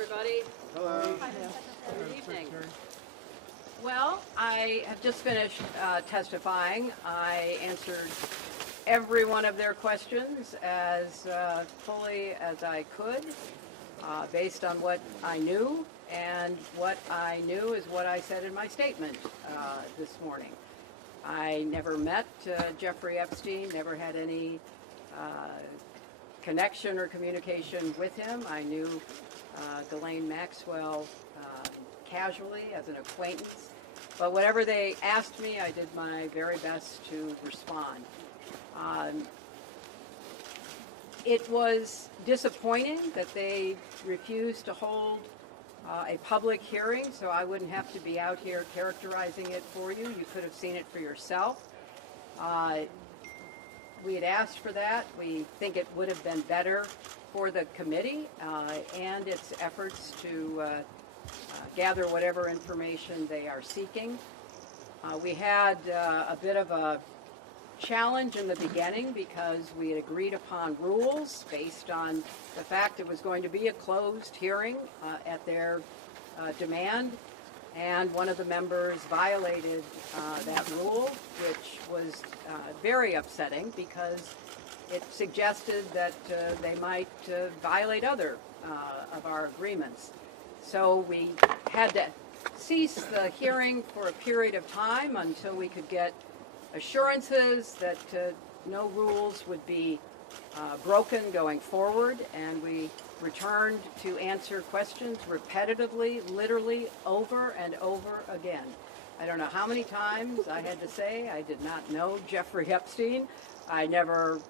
everybody. Hello. Good evening. Well, I have just finished testifying. I answered every one of their questions as fully as I could, based on what I knew, and what I knew is what I said in my statement this morning. I never met Jeffrey Epstein, never had any connection or communication with him. I knew Ghislaine Maxwell casually as an acquaintance, but whatever they asked me, I did my very best to respond. It was disappointing that they refused to hold a public hearing, so I wouldn't have to be out here characterizing it for you. You could have seen it for yourself. We had asked for that. We think it would have been better for the committee and its efforts to gather whatever information they are seeking. We had a bit of a challenge in the beginning because we had agreed upon rules based on the fact it was going to be a closed hearing at their demand, and one of the members violated that rule, which was very upsetting because it suggested that they might violate other of our agreements. So we had to cease the hearing for a period of time until we could get assurances that no rules would be broken going forward, and we returned to answer questions repetitively, literally over and over again. I don't know how many times I had to say I did not know Jeffrey Epstein. I never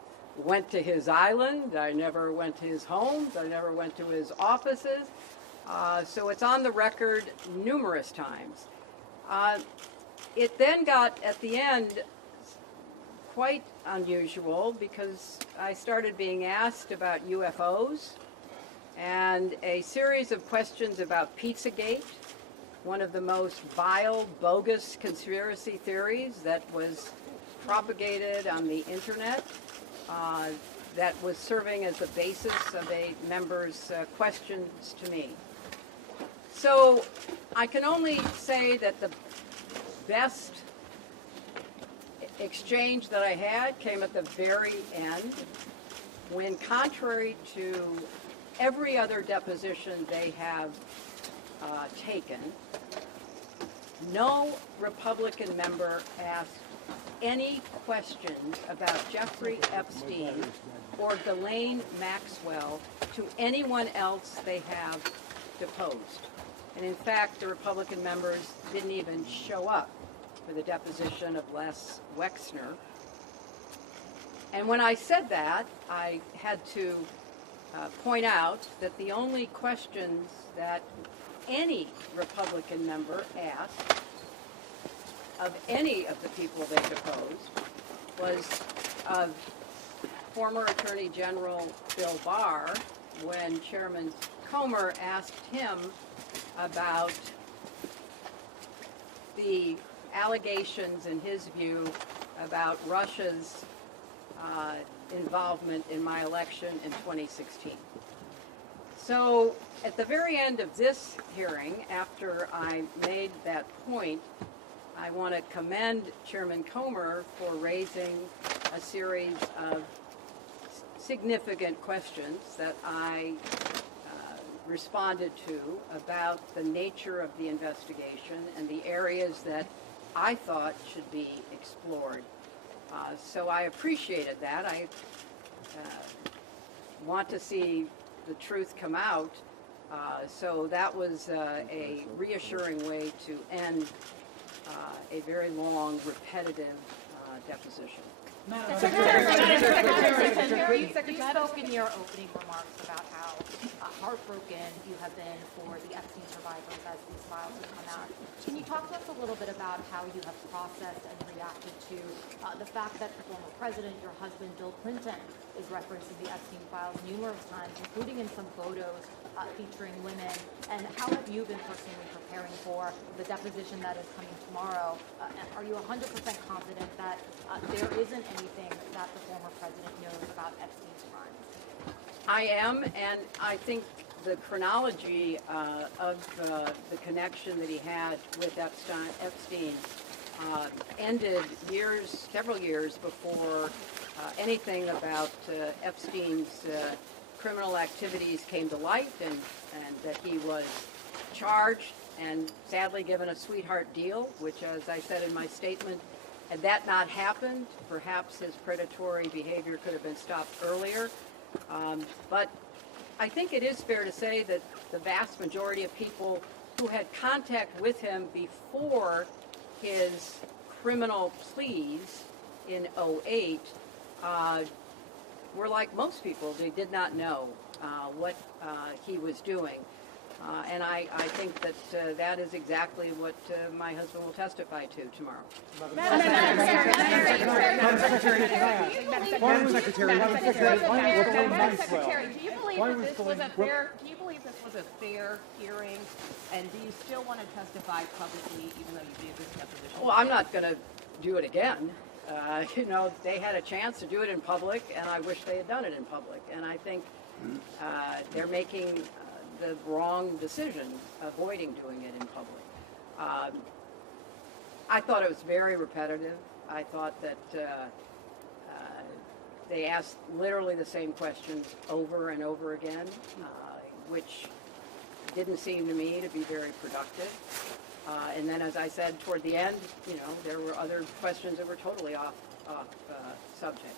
went to his island. I never went to his homes. I never went to his offices. So it's on the record numerous times. It then got, at the end, quite unusual because I started being asked about UFOs and a series of questions about Pizzagate, one of the most vile, bogus conspiracy theories that was propagated on the internet, that was serving as the basis of a member's questions to me. So I can only say that the best exchange that I had came at the very end, when, contrary to every other deposition they have taken, no Republican member asked any questions about Jeffrey Epstein or Ghislaine Maxwell to anyone else they have deposed. And in fact, the Republican members didn't even show up for the deposition of Les Wexner. And when I said that, I had to point out that the only questions that any Republican member asked of any of the people they deposed was of former Attorney General Bill Barr, when Chairman Comer asked him about the allegations, in his view, about Russia's involvement in my election in 2016. So at the very end of this hearing, after I made that point, I want to commend Chairman Comer for raising a series of significant questions that I responded to about the nature of the investigation and the areas that I thought should be explored. So I appreciated that. I want to see the truth come out. So that was a reassuring way to end a very long, repetitive deposition. Secretary, you spoke in your opening remarks about how heartbroken you have been for the Epstein survivors as these files have come out. Can you talk to us a little bit about how you have processed and reacted to the fact that the former president, your husband, Bill Clinton, is referencing the Epstein files numerous times, including in some photos featuring women, and how have you been personally preparing for the deposition that is coming tomorrow? Are you 100% confident that there isn't anything that the former president knows about Epstein's crimes? I am, and I think the chronology of the connection that he had with Epstein ended several years before anything about Epstein's criminal activities came to light, and that he was charged and sadly given a sweetheart deal, which, as I said in my statement, had that not happened, perhaps his predatory behavior could have been stopped earlier. But I think it is fair to say that the vast majority of people who had contact with him before his criminal pleas in 2008 were like most people. They did not know what he was doing. And I think that that is exactly what my husband will testify to tomorrow. Madam Secretary, do you believe that this was a fair? Do you believe this was a fair hearing? And do you still want to testify publicly, even though you gave this deposition? Well, I'm not going to do it again. You know, they had a chance to do it in public, and I wish they had done it in public. And I think they're making the wrong decision, avoiding doing it in public. I thought it was very repetitive. I thought that they asked literally the same questions over and over again, which didn't seem to me to be very productive. And then, as I said, toward the end, you know, there were other questions that were totally off subject.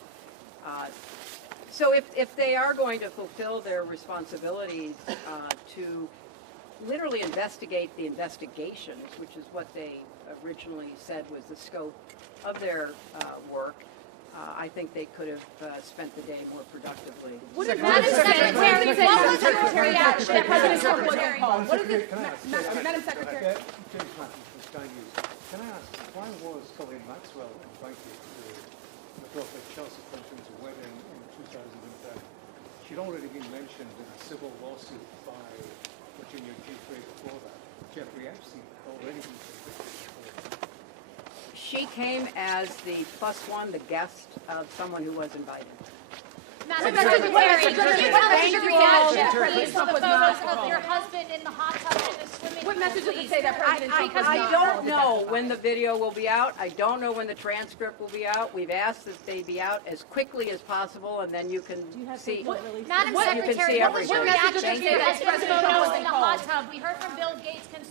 So if they are going to fulfill their responsibilities to literally investigate the investigations, which is what they originally said was the scope of their work, I think they could have spent the day more productively. Madam Secretary, what was your reaction? Madam Secretary. Can I ask, why was Colleen Maxwell invited to the Prophet Chelsea Clinton's wedding in 2010? She'd already been mentioned in a civil lawsuit by Virginia G3 before that. Jeffrey Epstein had already been convicted before that. She came as the +1, the guest of someone who was invited. Madam Secretary, can you tell us your reaction, please, to the photos of your husband in the hot tub and in the swimming pool? What message does it say that President Trump was I not don't called to know testify? when the video will be out. I don't know when the transcript will be out. We've asked that they be out as quickly as possible, and then you can see. Madam You can see Secretary, what was your everything. reaction to Thank you. his photos in the hot tub? We heard from Bill Gates' concern.